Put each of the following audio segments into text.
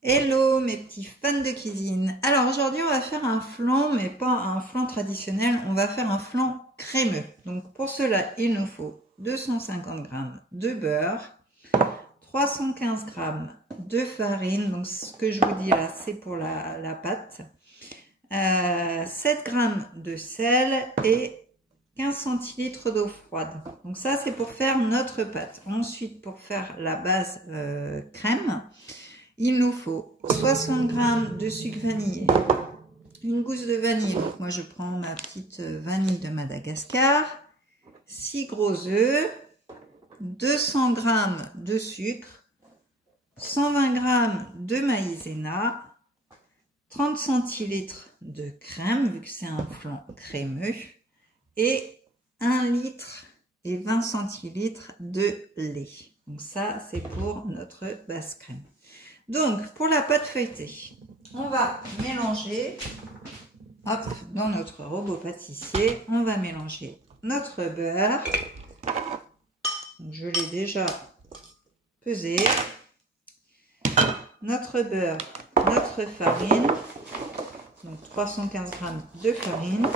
Hello mes petits fans de cuisine. Alors aujourd'hui on va faire un flan, mais pas un flan traditionnel, on va faire un flan crémeux. Donc pour cela il nous faut 250 g de beurre, 315 g de farine, donc ce que je vous dis là c'est pour la pâte, 7 g de sel et 15 centilitres d'eau froide. Donc ça c'est pour faire notre pâte. Ensuite pour faire la base crème, il nous faut 60 g de sucre vanillé, une gousse de vanille, donc moi je prends ma petite vanille de Madagascar, 6 gros œufs, 200 g de sucre, 120 g de maïzena, 30 centilitres de crème, vu que c'est un flan crémeux, et 1 litre et 20 centilitres de lait. Donc ça, c'est pour notre base crème. Donc, pour la pâte feuilletée, on va mélanger, hop, dans notre robot pâtissier, on va mélanger notre beurre. Donc, je l'ai déjà pesé. Notre beurre, notre farine, donc 315 g de farine.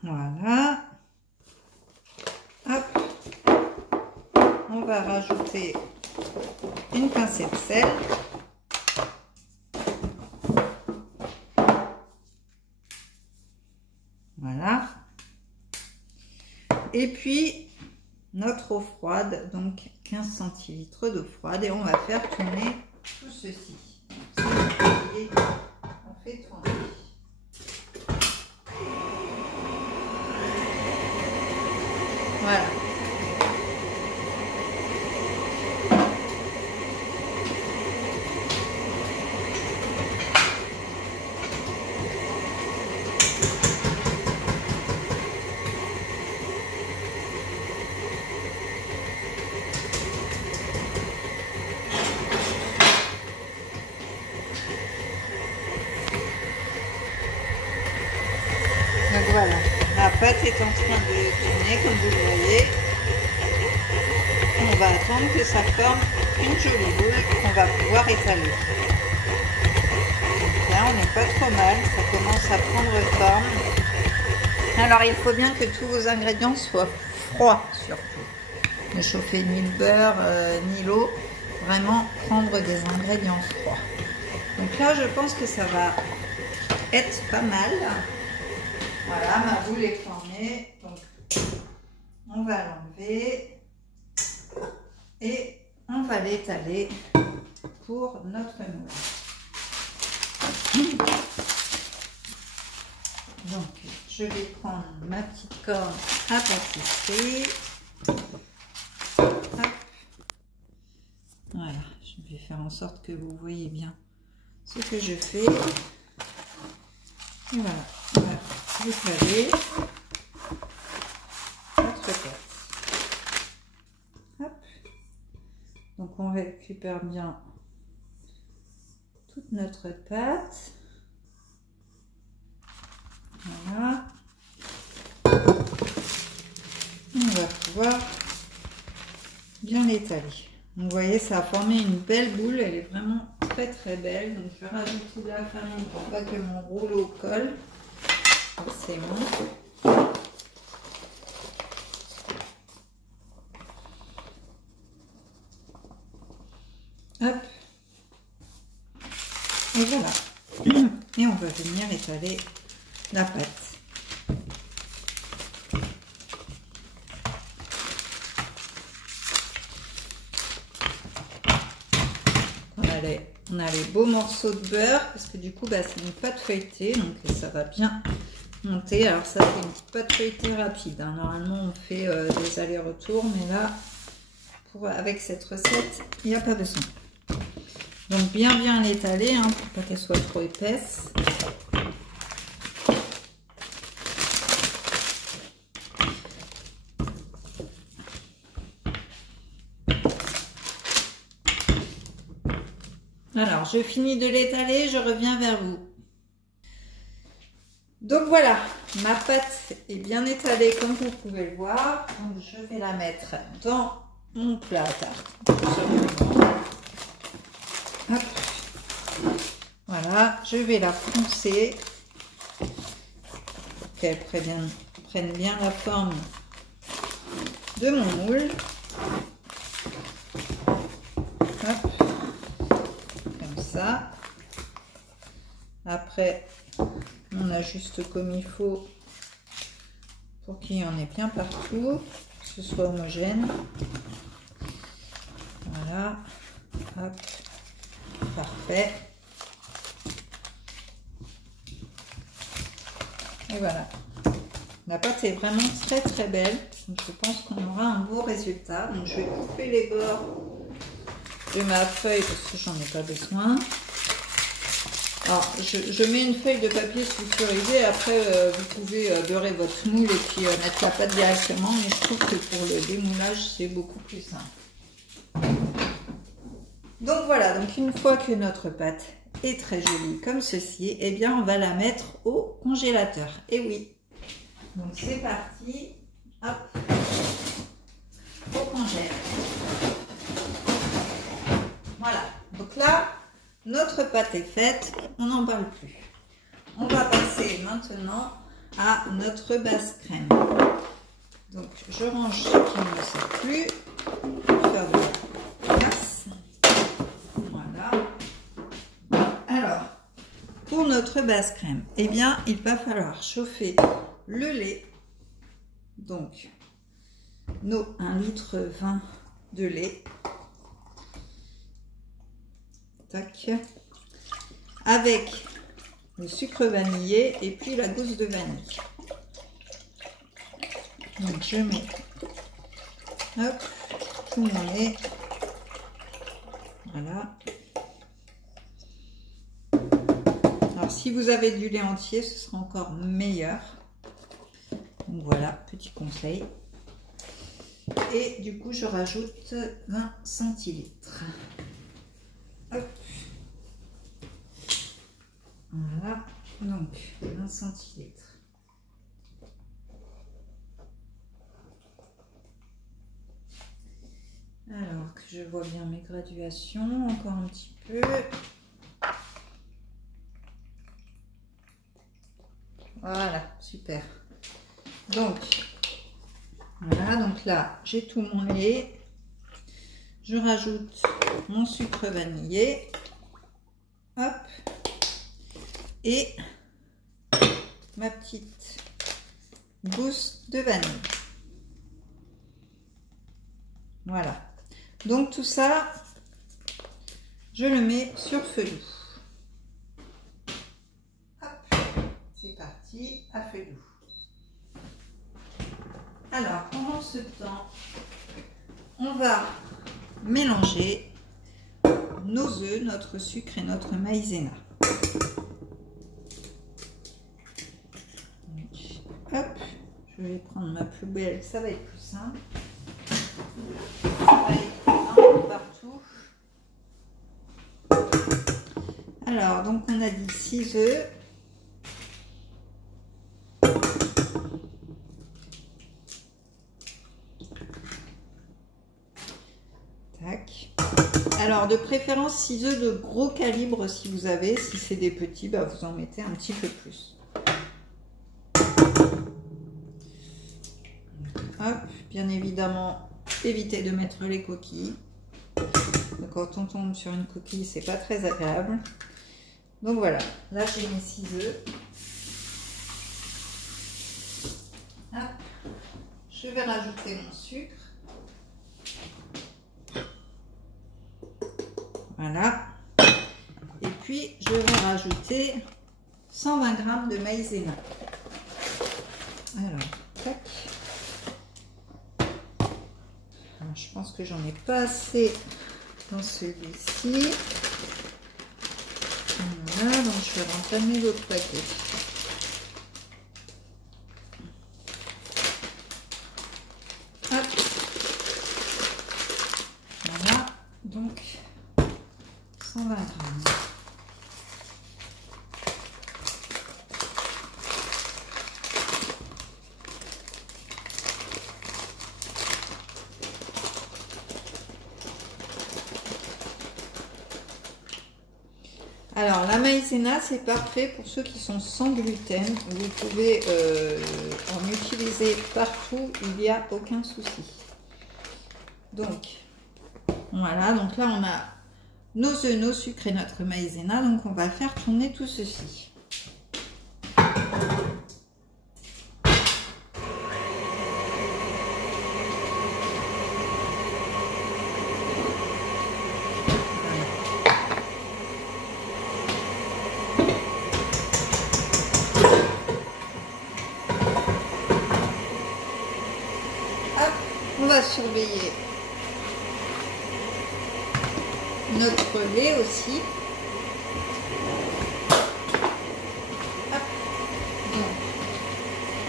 Voilà. Hop. On va rajouter une pincée de sel. Voilà. Et puis notre eau froide, donc 15 centilitres d'eau froide, et on va faire tourner tout ceci. On fait tourner. Voilà. Donc voilà, la pâte est en train de tourner comme vous le voyez. On va attendre que ça forme une jolie boule qu'on va pouvoir étaler. Donc là on n'est pas trop mal, ça commence à prendre forme. Alors il faut bien que tous vos ingrédients soient froids surtout. Ne chauffez ni le beurre ni l'eau, vraiment prendre des ingrédients froids. Donc là je pense que ça va être pas mal. Voilà, ma boule est formée, donc on va l'enlever et on va l'étaler pour notre moule. Donc, je vais prendre ma petite corde à pâtisserie. Hop. Voilà, je vais faire en sorte que vous voyez bien ce que je fais. Et voilà, on va étaler notre pâte. Hop. Donc on récupère bien toute notre pâte. Voilà. On va pouvoir bien l'étaler. Vous voyez, ça a formé une belle boule, elle est vraiment très très belle. Donc je vais rajouter de la farine pour pas que mon rouleau colle. C'est bon. Hop. Et voilà. Et on va venir étaler la pâte. On a les beaux morceaux de beurre parce que du coup c'est une pâte feuilletée, donc ça va bien monter. Alors ça c'est une petite pâte feuilletée rapide, hein. Normalement on fait des allers-retours, mais là avec cette recette il n'y a pas besoin. Donc bien l'étaler, hein, pour pas qu'elle soit trop épaisse. Alors, je finis de l'étaler, je reviens vers vous. Donc voilà, ma pâte est bien étalée comme vous pouvez le voir. Donc je vais la mettre dans mon plat à tarte. Hop. Voilà, je vais la foncer pour qu'elle prenne bien la forme de mon moule. Hop. Comme ça. Après, on ajuste comme il faut pour qu'il y en ait bien partout, que ce soit homogène. Voilà. Hop. Parfait. Et voilà. La pâte est vraiment très très belle. Donc je pense qu'on aura un beau résultat. Donc je vais couper les bords de ma feuille parce que j'en ai pas besoin. Alors je mets une feuille de papier sulfurisé. Après vous pouvez beurrer votre moule et puis mettre la pâte directement. Mais je trouve que pour le démoulage c'est beaucoup plus simple. Donc voilà. Donc une fois que notre pâte est très jolie comme ceci, eh bien on va la mettre au congélateur. Et oui. Donc c'est parti. Hop. Au congèle. Voilà. Donc là, notre pâte est faite. On n'en parle plus. On va passer maintenant à notre base crème. Donc je range ce qui ne me sert plus pour faire de la place. Voilà. Alors, pour notre base crème, eh bien, il va falloir chauffer le lait. Donc, nos 1,20 litre de lait. Tac. Avec le sucre vanillé et puis la gousse de vanille. Donc, je mets hop, tout mon lait. Voilà. Alors, si vous avez du lait entier, ce sera encore meilleur. Donc voilà, petit conseil. Et du coup, je rajoute 20 centilitres. Hop. Voilà, donc 20 centilitres. Alors que je vois bien mes graduations, encore un petit peu. Voilà, super. Donc, voilà, donc là, j'ai tout mon lait. Je rajoute mon sucre vanillé. Hop. Et ma petite gousse de vanille. Voilà. Donc tout ça, je le mets sur feu doux. Hop. C'est parti, à feu doux. Alors, pendant ce temps, on va mélanger nos œufs, notre sucre et notre maïzena. Hop, je vais prendre ma poubelle, ça va être plus simple. Ça va aller un peu partout. Alors, donc on a dit 6 œufs. Tac. Alors, de préférence 6 œufs de gros calibre si vous avez. Si c'est des petits, bah, vous en mettez un petit peu plus. Hop, bien évidemment, évitez de mettre les coquilles. Quand on tombe sur une coquille, c'est pas très agréable. Donc voilà, là j'ai mes 6 œufs. Hop, je vais rajouter mon sucre. Voilà. Et puis je vais rajouter 120 g de maïzena. Alors, tac. Alors, je pense que j'en ai pas assez dans celui-ci. Voilà, donc je vais rentamer l'autre paquet. Hop. Voilà, donc 120 grammes. Alors la maïzena, c'est parfait pour ceux qui sont sans gluten. Vous pouvez en utiliser partout, il n'y a aucun souci. Donc voilà, donc là on a nos œufs, nos sucres et notre maïzena. Donc on va faire tourner tout ceci. On va surveiller notre lait aussi. Donc,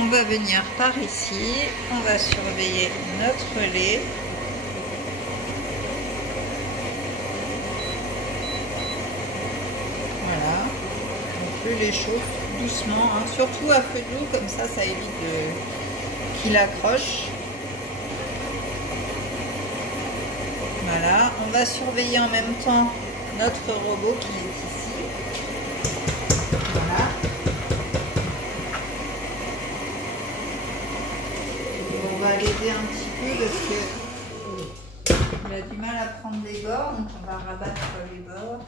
on va venir par ici, on va surveiller notre lait. Voilà, donc je les chauffe doucement, hein, surtout à feu doux, comme ça évite qu'il accroche. Voilà, on va surveiller en même temps notre robot qui est ici. Voilà. On va l'aider un petit peu parce qu'il a du mal à prendre les bords, donc on va rabattre les bords.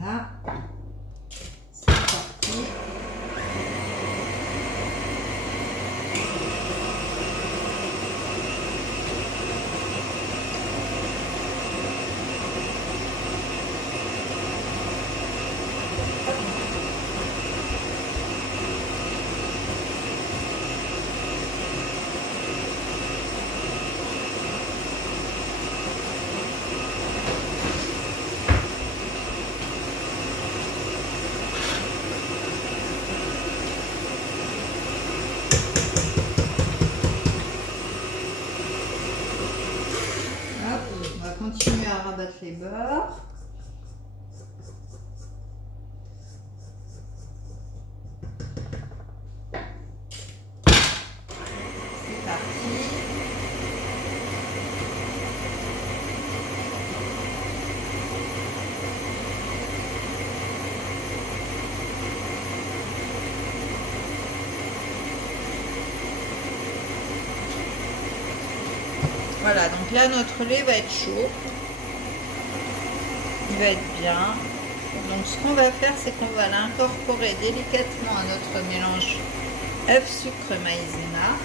Voilà. Continuer à rabattre les bords. C'est parti. Voilà, donc là notre lait va être chaud. Il va être bien. Donc ce qu'on va faire, c'est qu'on va l'incorporer délicatement à notre mélange œuf, sucre, maïzena.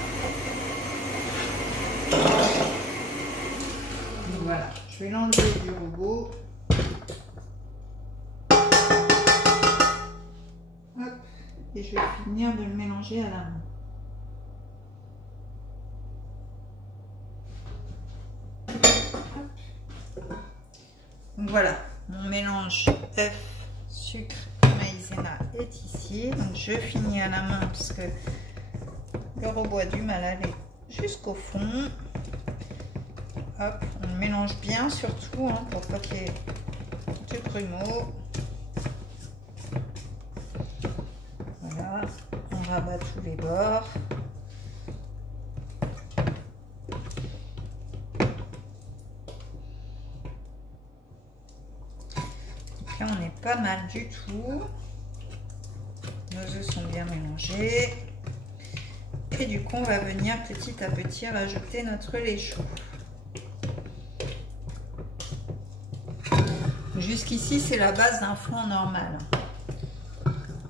Donc voilà, je vais l'enlever du robot. Hop, et je vais finir de le mélanger à la main. Donc voilà, mon mélange œuf, sucre, maïzena est ici. Donc je finis à la main parce que le robot a du mal à aller jusqu'au fond. Hop, on le mélange bien surtout hein, pour pas qu'il y ait de grumeaux. Voilà, on rabat tous les bords. Là, on est pas mal du tout. Nos œufs sont bien mélangés. Et du coup, on va venir petit à petit rajouter notre lait chaud. Jusqu'ici, c'est la base d'un flan normal.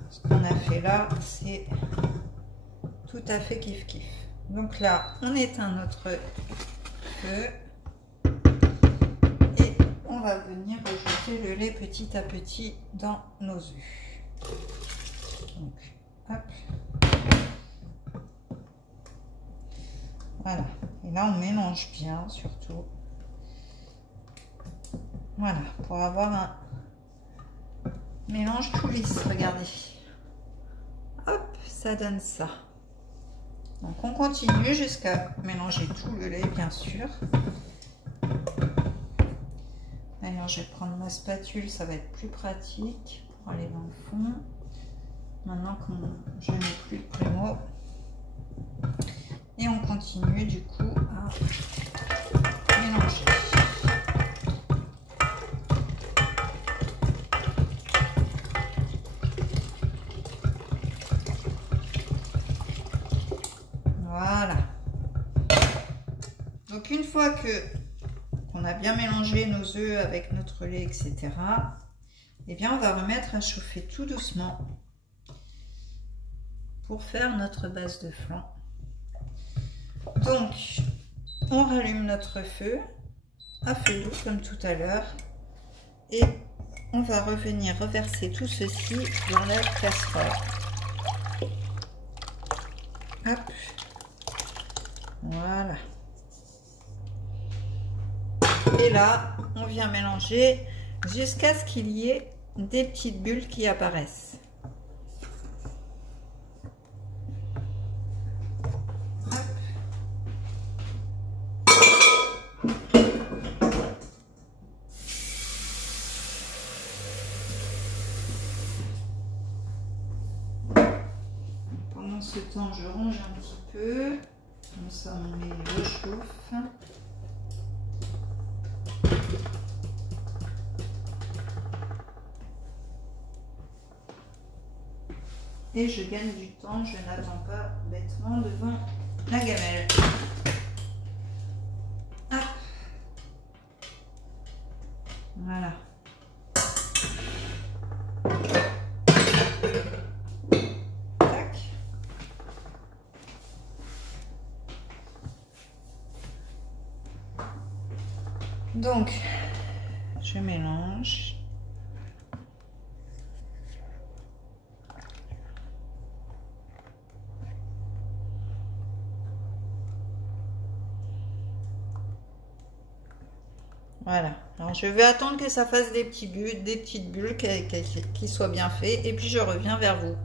Ce qu'on a fait là, c'est tout à fait kiff-kiff. Donc là, on éteint notre feu. On va venir rajouter le lait petit à petit dans nos œufs. Donc, hop. Voilà. Et là, on mélange bien, surtout. Voilà, pour avoir un mélange tout lisse. Regardez. Hop, ça donne ça. Donc on continue jusqu'à mélanger tout le lait, bien sûr. D'ailleurs, je vais prendre ma spatule, ça va être plus pratique pour aller dans le fond. Maintenant que je n'ai plus de Primo. Et on continue du coup à mélanger. Voilà. Donc une fois qu'on a bien mélangé nos œufs avec notre lait, etc., eh bien on va remettre à chauffer tout doucement pour faire notre base de flan. Donc on rallume notre feu à feu doux comme tout à l'heure et on va revenir reverser tout ceci dans la casserole. Hop. Voilà. Et là, on vient mélanger jusqu'à ce qu'il y ait des petites bulles qui apparaissent. Pendant ce temps, je range un petit peu. Comme ça, mon lait réchauffe. Et je gagne du temps, je n'attends pas bêtement devant la gamelle. Hop. Voilà. Tac. Donc, je mélange. Voilà, alors je vais attendre que ça fasse des petites bulles qui soient bien faites et puis je reviens vers vous.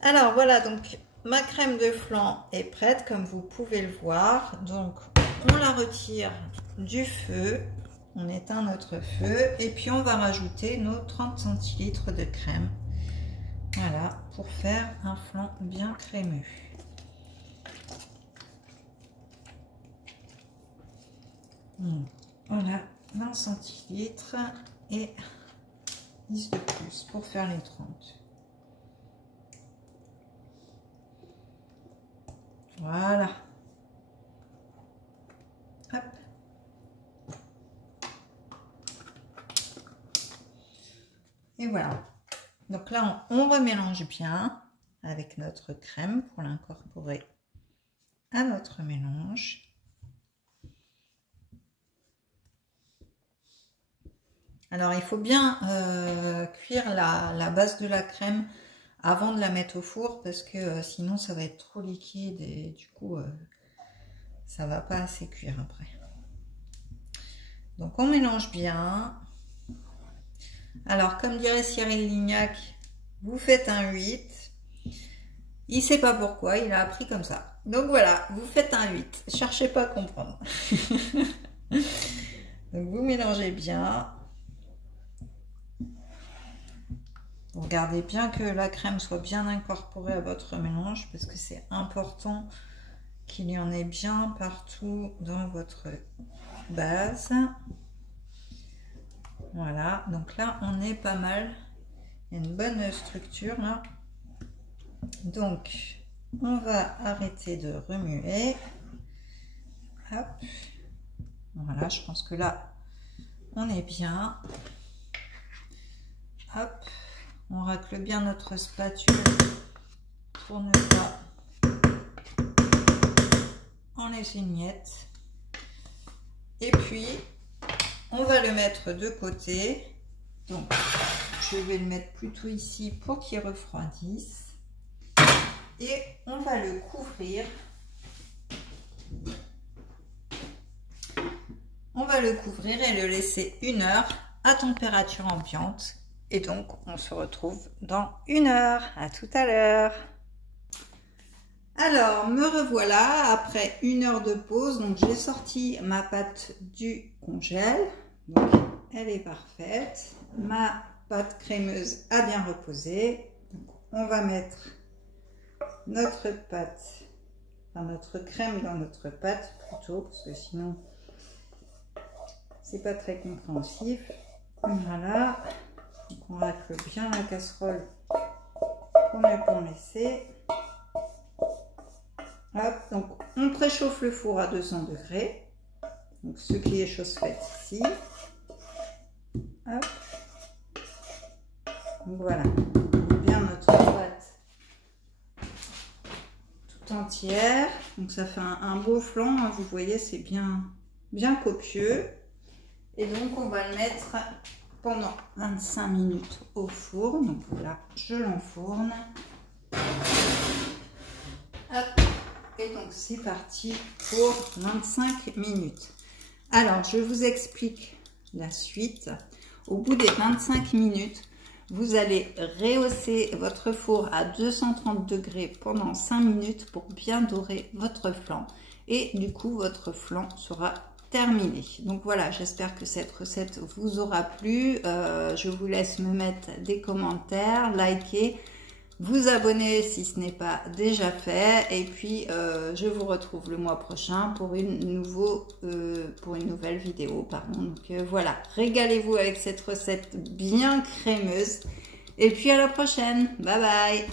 Alors voilà, donc ma crème de flan est prête comme vous pouvez le voir. Donc on la retire du feu, on éteint notre feu et puis on va rajouter nos 30 centilitres de crème. Voilà, pour faire un flan bien crémeux. Voilà, 20 centilitres et 10 de plus pour faire les 30. Voilà. Hop. Et voilà. Donc là, on remélange bien avec notre crème pour l'incorporer à notre mélange. Alors, il faut bien cuire la base de la crème avant de la mettre au four parce que sinon, ça va être trop liquide et du coup, ça va pas assez cuire après. Donc, on mélange bien. Alors, comme dirait Cyril Lignac, vous faites un 8. Il ne sait pas pourquoi, il a appris comme ça. Donc voilà, vous faites un 8. Cherchez pas à comprendre. Donc, vous mélangez bien. Regardez bien que la crème soit bien incorporée à votre mélange parce que c'est important qu'il y en ait bien partout dans votre base. Voilà, donc là on est pas mal. Il y a une bonne structure là. Donc on va arrêter de remuer. Hop. Voilà, je pense que là on est bien. Hop. On racle bien notre spatule pour ne pas en laisser une miette. Et puis, on va le mettre de côté. Donc, je vais le mettre plutôt ici pour qu'il refroidisse. Et on va le couvrir. On va le couvrir et le laisser 1 heure à température ambiante. Et donc, on se retrouve dans 1 heure. À tout à l'heure. Alors, me revoilà après 1 heure de pause. Donc, j'ai sorti ma pâte du congèle. Donc, elle est parfaite. Ma pâte crémeuse a bien reposé. Donc, on va mettre notre pâte, enfin notre crème dans notre pâte plutôt, parce que sinon, c'est pas très compréhensif. Voilà. Donc, on racle bien la casserole pour ne pas en laisser. Hop, donc on préchauffe le four à 200 degrés. Donc ce qui est chose faite ici. Hop. Donc voilà. On met bien notre pâte tout entière. Donc ça fait un beau flan. Hein, vous voyez, c'est bien copieux. Et donc on va le mettre pendant 25 minutes au four. Donc voilà, je l'enfourne. Hop. Et donc c'est parti pour 25 minutes. Alors je vous explique la suite. Au bout des 25 minutes, vous allez rehausser votre four à 230 degrés pendant 5 minutes pour bien dorer votre flan. Et du coup, votre flan sera terminé. Donc voilà, j'espère que cette recette vous aura plu. Je vous laisse me mettre des commentaires, liker, vous abonner si ce n'est pas déjà fait. Et puis, je vous retrouve le mois prochain pour une nouvelle vidéo. Pardon. Donc voilà, régalez-vous avec cette recette bien crémeuse. Et puis à la prochaine. Bye bye.